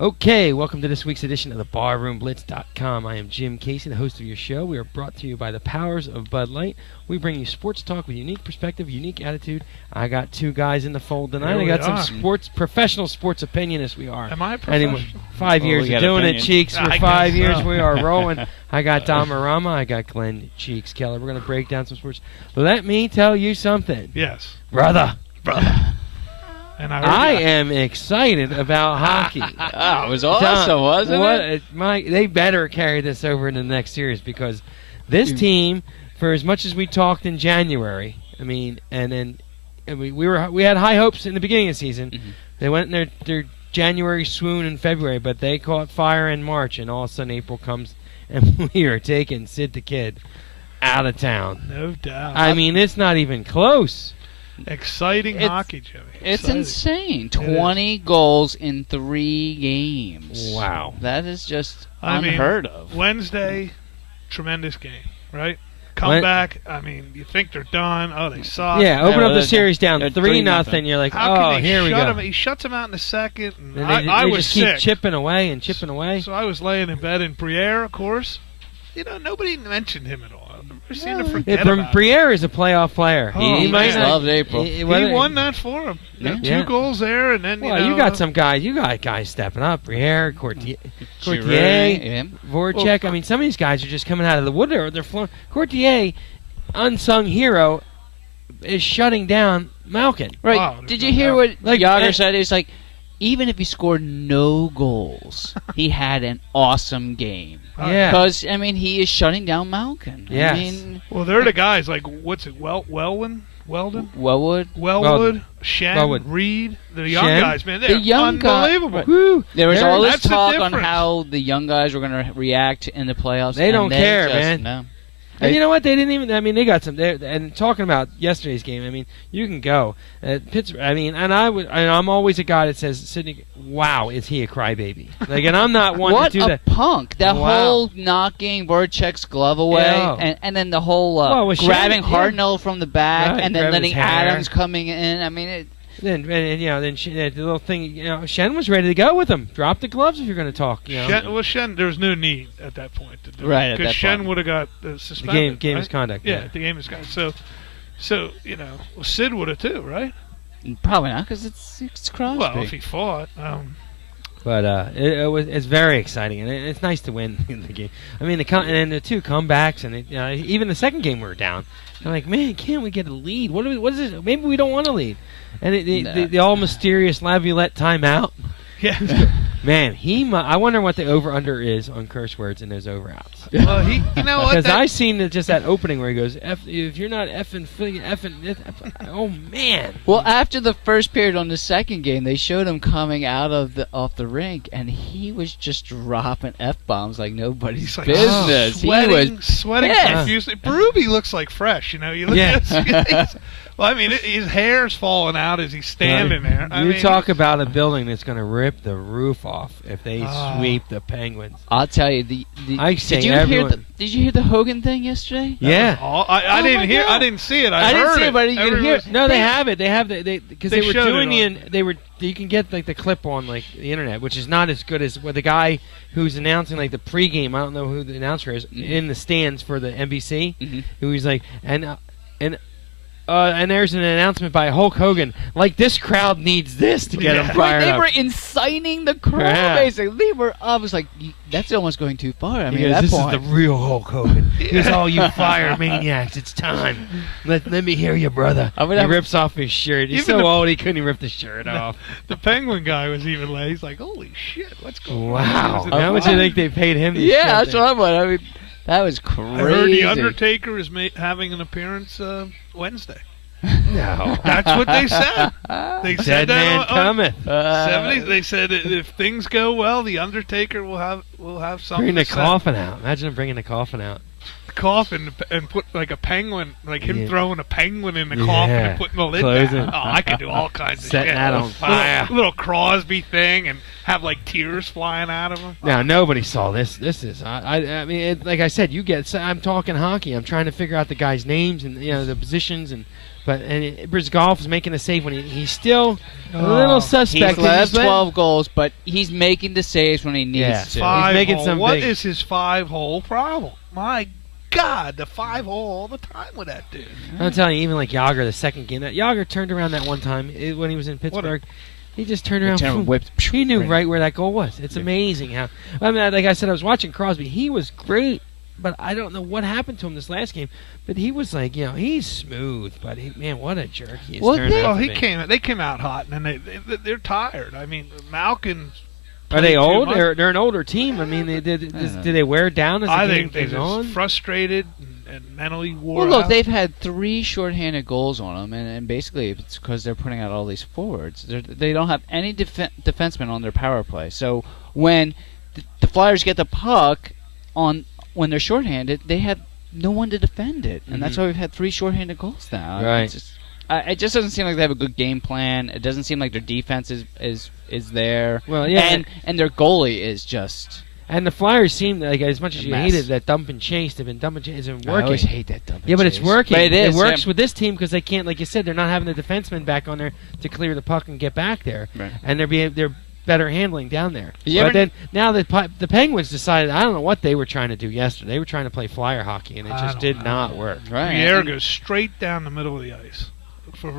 Okay, welcome to this week's edition of the BarroomBlitz.com. I am Jim Casey, the host of your show. We are brought to you by the powers of Bud Light. We bring you sports talk with unique perspective, unique attitude. I got two guys in the fold tonight. I got some professional sports opinionists. We are. Am I professional? Anyway, 5 years of doing it, Cheeks. For 5 years, we are rolling. I got Don Marama. I got Glenn Cheeks Keller. We're going to break down some sports. Let me tell you something. Yes. Brother. And I am excited about hockey. Oh, it was awesome, wasn't it? They better carry this over into the next series because this team, for as much as we talked in January, we had high hopes in the beginning of the season. Mm-hmm. They went in their January swoon in February, but they caught fire in March, and all of a sudden April comes, and we are taking Sid the Kid out of town. No doubt. I mean, it's not even close. Exciting hockey, Jimmy. It's insane. 20 goals in 3 games. Wow. That is just unheard of. Wednesday, tremendous game, right? Come back. You think they're done. Oh, they suck. Yeah, open up the series down 3-0. You're like, here we go. He shuts them out in the second. And I was just sick. Keep chipping away. So I was laying in bed in Briere, of course. Nobody mentioned him at all. Briere is a playoff player. He might love April. He won that for him. Yeah. 2 goals there, and then you got some guys. You got guys stepping up. Briere, Courtier, Voracek. Some of these guys are just coming out of the wood. They're flowing. Courtier, unsung hero, is shutting down Malkin. Right? Oh, did you hear what Yager said? He's like, even if he scored no goals, he had an awesome game. Yeah. Because, he is shutting down Malkin. Yes. They're the guys, like, what's it, Weldon? Wellwood. Shen, Reed. The young guys, man. They're unbelievable. There was all this talk on how the young guys were going to react in the playoffs. They don't care, man. No. And you know what? They didn't even. They got some. And talking about yesterday's game, you can go. Pittsburgh. And I'm always a guy that says, Sidney, wow, is he a crybaby? And I'm not one to do that. What a punk! That whole knocking Voracek's glove away, and then the whole grabbing Hartnell from the back, and then letting Adams coming in. Then the little thing, Shen was ready to go with him. Drop the gloves if you're going to talk. Shen, there was no need at that point to do it. Because Shen would have got suspended. The game misconduct. Yeah, the game misconduct. So Sid would have too, right? Probably not, because it's Crosby. Well, if he fought. But it's very exciting, and it's nice to win in the game. And the 2 comebacks, and even the second game we were down. I'm like, man, can't we get a lead? What is this? Maybe we don't want to lead. And the all mysterious Laviolette timeout. Yeah. Man, I wonder what the over/under is on curse words in those over-outs. Well, you know what? Because I seen just that opening where he goes, if you're not effing, oh man. Well, after the first period on the second game, they showed him coming off the rink, and he was just dropping f-bombs like nobody's business. Sweating profusely. Berube looks like fresh. You look at his Well, his hair's falling out as he's standing there. Talk about a building that's going to rip the roof off if they sweep the Penguins. I'll tell you. Did you hear the Hogan thing yesterday? Yeah. I didn't hear. I didn't see it. I didn't heard see it, but you can hear it. No, they have it. They have because they were doing you can get the clip on the internet, which is not as good as the guy who's announcing the pregame. I don't know who the announcer is in the stands for the NBC. Who he's like and there's an announcement by Hulk Hogan. This crowd needs this to get them fired up. They were inciting the crowd, basically. I was like, that's almost going too far. This is the real Hulk Hogan. Here's all you fire maniacs. It's time. Let me hear you, brother. He rips off his shirt. He's so old he couldn't even rip the shirt off. The Penguin guy was even late. He's like, holy shit, what's going on? Wow. How much do you think they paid him? That's what I'm wondering. That was crazy. I heard the Undertaker is having an appearance Wednesday. No. That's what they said. They said Dead man cometh. 70s. They said if things go well, the Undertaker will have something. Bring the coffin out. Imagine him bringing the coffin out. Coffin and put a penguin, him throwing a penguin in the coffin and putting the lid down. I could do all kinds of shit. Setting that on fire. Little Crosby thing and have tears flying out of him. Now nobody saw this. This is like I said, I'm talking hockey. I'm trying to figure out the guys' names and the positions and But Brizgolf is making a save when he's still a little suspect. He's left 12 goals, but he's making the saves when he needs to. He's making some. What is his 5-hole problem? My God, the 5-hole all the time with that dude. I'm telling you, even like Yager, the second game, that Yager turned around that one time when he was in Pittsburgh. He just turned around. He knew right where that goal was. It's amazing how. I mean, like I said, I was watching Crosby. He was great, but I don't know what happened to him this last game. But he was like, he's smooth. But man, what a jerk he is. They came out hot, and they're tired. I mean, Malkin. Are they old? They're an older team. I mean, did they wear down as the game goes on? I think they're frustrated and mentally wore Well, look, out. they've had 3 shorthanded goals on them, and basically it's because they're putting out all these forwards. They don't have any defensemen on their power play. So when the Flyers get the puck when they're shorthanded, they have no one to defend it, and that's why we've had 3 shorthanded goals now. Right. It just doesn't seem like they have a good game plan. It doesn't seem like their defense is there. Well, yeah, and their goalie is just. And the Flyers seem like, as much as you hated that dump and chase, they've been dump and chase. It's been working. I always hate that dump and chase. Yeah, but it's working. But it works with this team because they can't, like you said, they're not having the defensemen back on there to clear the puck and get back there, and they're better handling down there. But then now the Penguins decided, I don't know what they were trying to do yesterday. They were trying to play Flyer hockey, and it just did not work. Right. Pierre goes straight down the middle of the ice.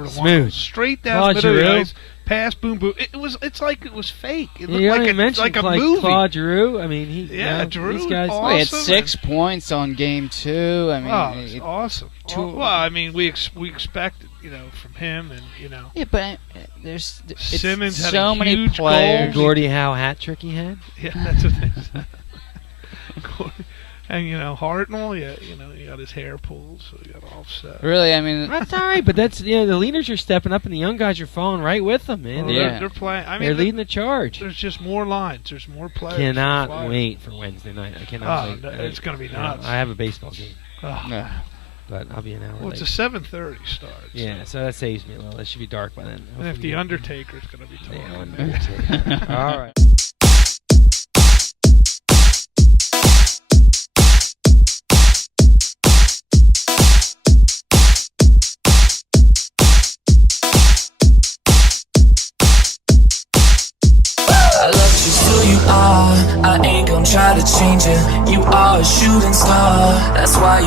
Smooth. Straight down the middle of the ice. Pass, boom, boom. It's like it was fake. It looked like a movie. Claude Giroux. I mean, Giroux. These guys. Awesome. He had 6 points on game 2. I mean, it's awesome. Well, I mean, we expected, from him, and Yeah, but there's Simmons had so a many huge players. goal. Gordie Howe hat trick he had. Yeah, that's what they said. And Hartnell, he got his hair pulled, so he got offset. Really, I mean, that's all right. But that's the leaders are stepping up, and the young guys are following right with them, man. Well, they're playing. I mean, they're leading the charge. There's just more lines. There's more players. Cannot wait for Wednesday night. I cannot wait. It's going to be nuts. I have a baseball game. But I'll be an hour late. It's a 7:30 start. Yeah, so that saves me a little. It should be dark by then. And if the Undertaker's going to be talking. Undertaker. All right. I ain't gon' try to change it. You are a shooting star. That's why you